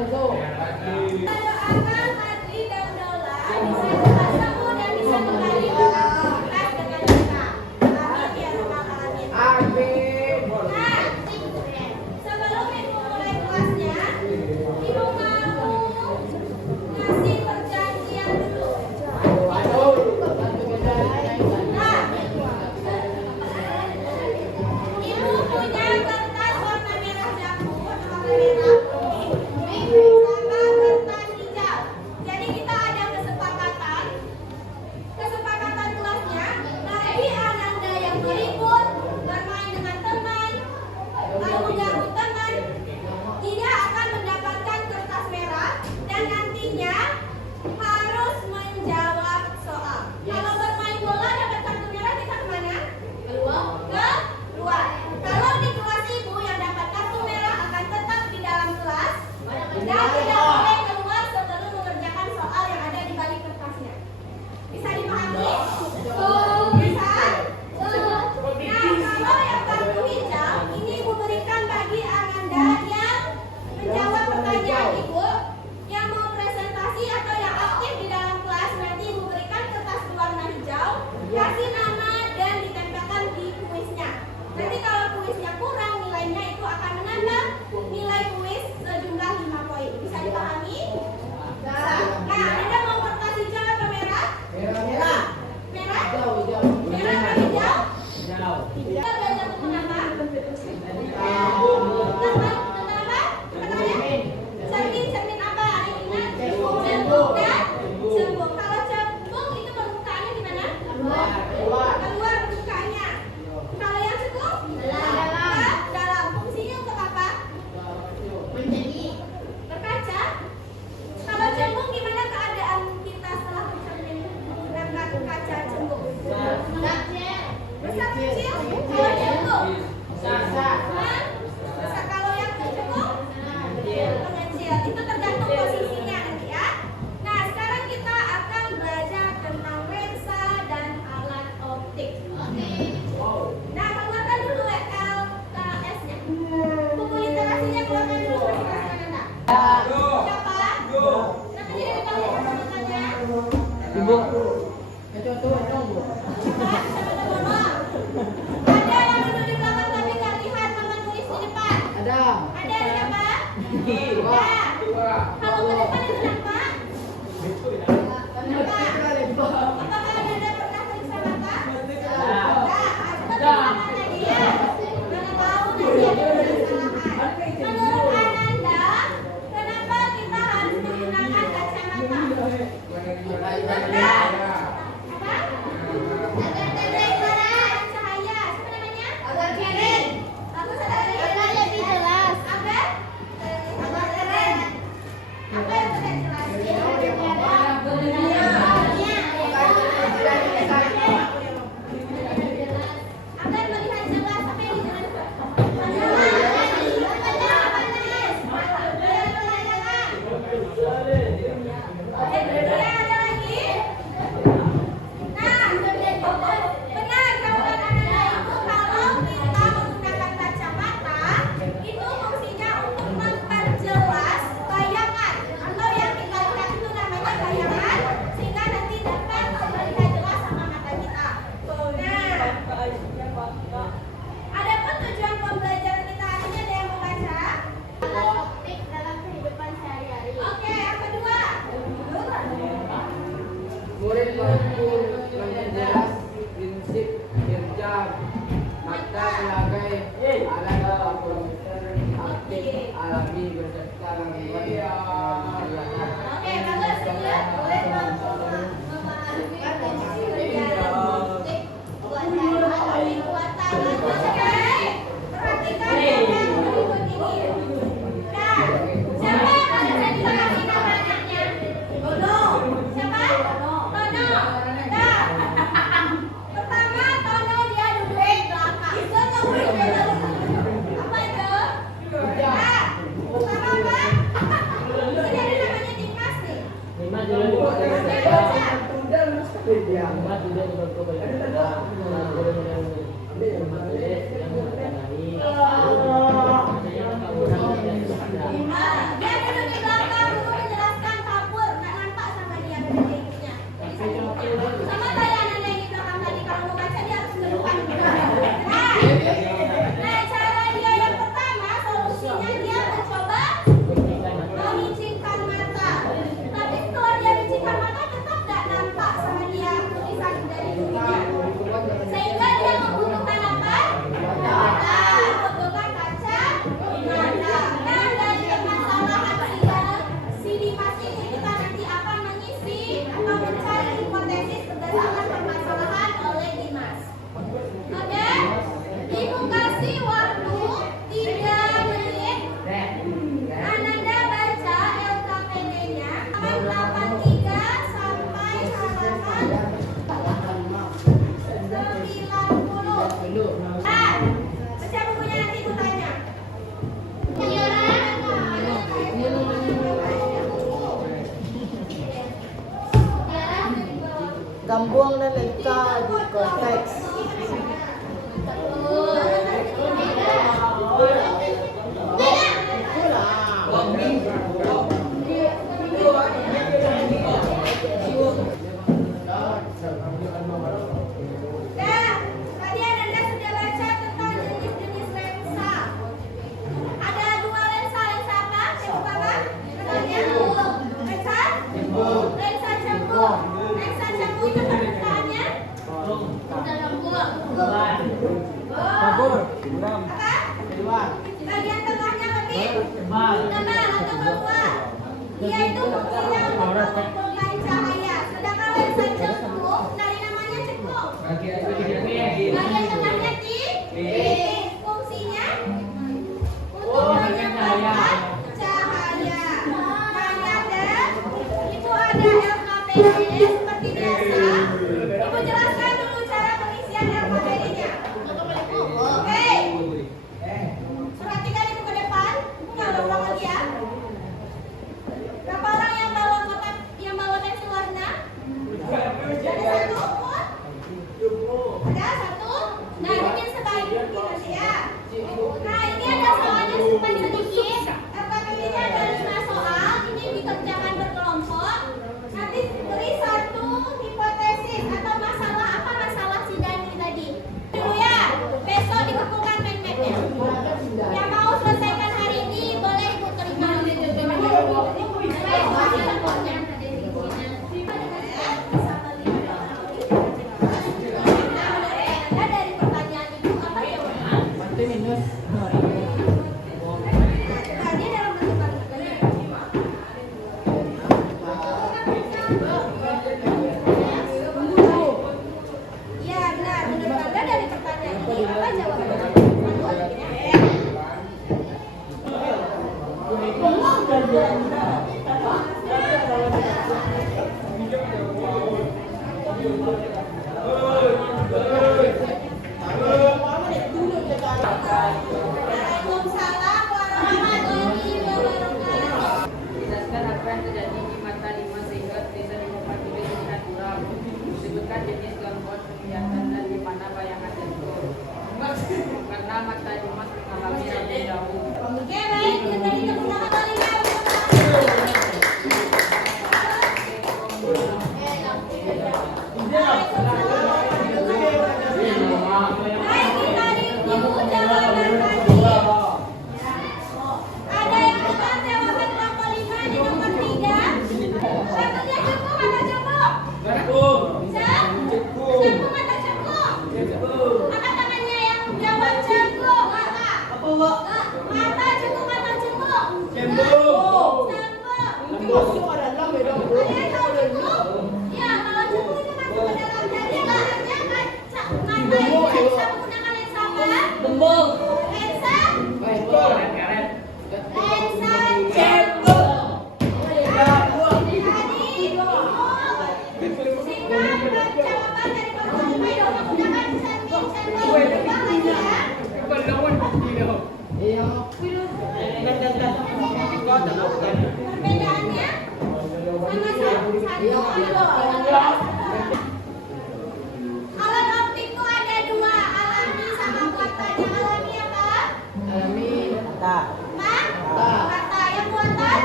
Doakan Adri dan Dola bisa cepat sembuh dan bisa kembali beraktivitas dengan kita. Amin ya rabbal alamin. Amin. Nah, sebelum ibu mulai kelasnya, ibu mau ngasih perjanjian dulu. Nah, ibu punya kertas warna merah jambu, warna merah, sama kertas hijau. Jadi kita ada kesepakatan kelasnya. Bagi Ananda yang berlibur, bermain dengan teman, lalu mengganggu teman, tidak akan mendapatkan kertas merah dan nantinya harus menjawab soal. Kalau bermain bola dapat kartu merah, kita kemana? Keluar. Kalau di kelas ibu yang dapat kartu merah akan tetap di dalam kelas dan tidak boleh keluar sebelum mengerjakan soal yang ada di balik kertasnya. Bisa dipahami? Bisa? Nah, kalau yang kartu hijau ini ibu berikan bagi Ananda yang menjawab pertanyaan ibu, yang mau presentasi atau yang aktif di dalam kelas. Nanti ibu berikan kertas berwarna hijau, kasih nama dan ditempelkan di kuisnya. Nanti kalau kuisnya kurang nilainya, itu akan menambah nilai kuis sejumlah 5 poin. Bisa dipahami? Nah, Anda mau kertas hijau atau merah? Merah? Merah atau hijau? Kita belajar tentang apa? Tentang apa? Cermin apa? Cembung dan cembung. Kalau cembung itu permukaannya gimana? Keluar permukaannya. Kalau yang cembung? Dalam. Fungsinya untuk apa? Berkaca. Kalau cembung gimana keadaan kita setelah bercermin dengan kaca cembung? Besar kecil? Kalau cembung? Besar. Kalau yang cembung? Mengecil. Itu tergantung posisinya nanti ya. Nah, sekarang kita akan belajar tentang lensa dan alat optik. Nah, keluarkan dulu LKS-nya. Buku literasinya keluarkan dulu. Siapa? Kenapa jadi dipanggil namanya? Ibu. Ada yang duduk di belakang tapi nggak lihat mama tulis di depan. Ada. Ada siapa? Dua. Kalau ke depan itu kenapa? Apakah Anda pernah periksa mata? Ada. Dia mana tahu nanti ada kesalahan. Menurut Ananda, kenapa kita harus menggunakan kacamata? Apa? Agar terlihat cahaya. Siapa namanya? Agar keren. Aku sadar agar lebih jelas. Agar keren. Apa yang tidak jelas? Agar melihat jelas. Apa yang jelas? Ya, ada lagi. Nah, benar jawaban Anda itu kalau kita menggunakan kacamata, itu fungsinya untuk memperjelas bayangan atau yang kita lihat itu namanya bayangan, sehingga nanti dapat terlihat jelas sama mata kita. Nah, adapun tujuan pembelajaran kita hari ini ada yang mau baca? Alat optik dalam kehidupan sehari-hari. Oke, yang kedua. Murid mampu menjelas prinsip kerja mata sebagai alat optik alami beserta gangguan penglihatan. Oke, bagus. Boleh memahami prinsip kerja optik buatan. Oke, perhatikan yang berikut ini. Nah, siapa yang ada di belakang ini nama anaknya? Tono. Siapa? Tono. Nah, pertama Tono dia duduk di belakang. Tono duduk di belakang. Apa itu? Nah, pertama apa? Ini ada namanya Dimas nih. Dimas dulu. Dia duduk di belakang. Gambung dan lengka di konteks. Bagian tengahnya lebih tebal atau keluar. Dia itu fungsinya untuk memulai cahaya. Sedangkan lensa cekung dari namanya cekung. Bagian tengahnya tipis. Fungsinya untuk menyebarkan cahaya. Banyak dan itu ada LKPD seperti biasa. Ibu jelaskan dulu cara pengisian LKPD-nya. Oke. Perhatikan itu ke depan. Nggak ulang lagi ya. Berapa orang yang bawa pensil warna? Ada satu? Ada satu? Nah, bikin sebaik mungkin nanti ya. Nah, ini ada soalnya simpan sedikit. LKPD-nya ada 5 soal. Ini dikerjakan berkelompok. Nanti beri satu hipotesis atau masalah. Apa masalah si Dani tadi? Dulu ya. Besok dikumpulkan main-mainnya. Yang mau selesaikan hari ini boleh ibu terima. Ada dari pertanyaan ibu apa jawabannya? Tadi dalam bentuk kalimat. Iya benar. Menurut Anda dari pertanyaan ini apa jawabannya? Waalaikumsalam warahmatullahi wabarakatuh. Jelaskan apa yang terjadi di mata 5 sehingga bisa didapati dengan kurang. Sebutkan jenis gangguan penglihatan dan di mana bayangan jatuh. Karena mata 5 mengalami rabu jauh. Oke baik, kita digunakan kalinya. Baik, kita review jawaban tadi. Ada yang benar jawaban nomor 5 di nomor 3. Satunya cukup atau cukup? Cukup atau cukup? Angkat tangannya yang jawab cukup. Mata cukup atau cukup? Cukup. Ada yang tahu cukup? Ya, kalau cukup itu masuk ke dalam. Jadi bahannya mata ini bisa menggunakan lensa apa? Lensa? Lensa cekung. Tadi simak jawaban dari pertanyaan itu menggunakan cermin. Ubah lagi ya. Perbedaannya sama alat optik itu ada 2, alami sama buatan. Yang alami apa? Kata yang buatan?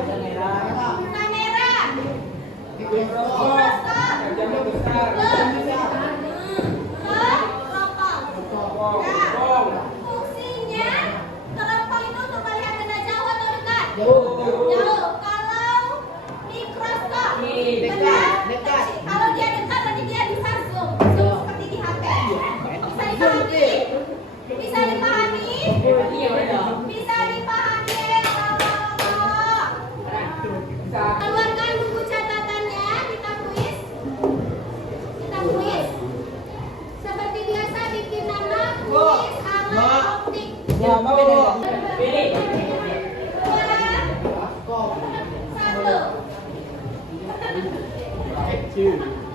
Kamera. Mikroskop. Teropong. Nah, fungsinya teropong itu untuk melihat benda jauh atau dekat? Jauh. Kalau mikroskop dekat. Kalau dia dekat berarti dia bisa zoom seperti di HP. Bisa dipahami? Bisa dipahami? Bisa dipahami kelompok. Keluarkan buku catatannya, kita kuis. Seperti biasa bikin nama, kuis, alat optik. Dua, 1.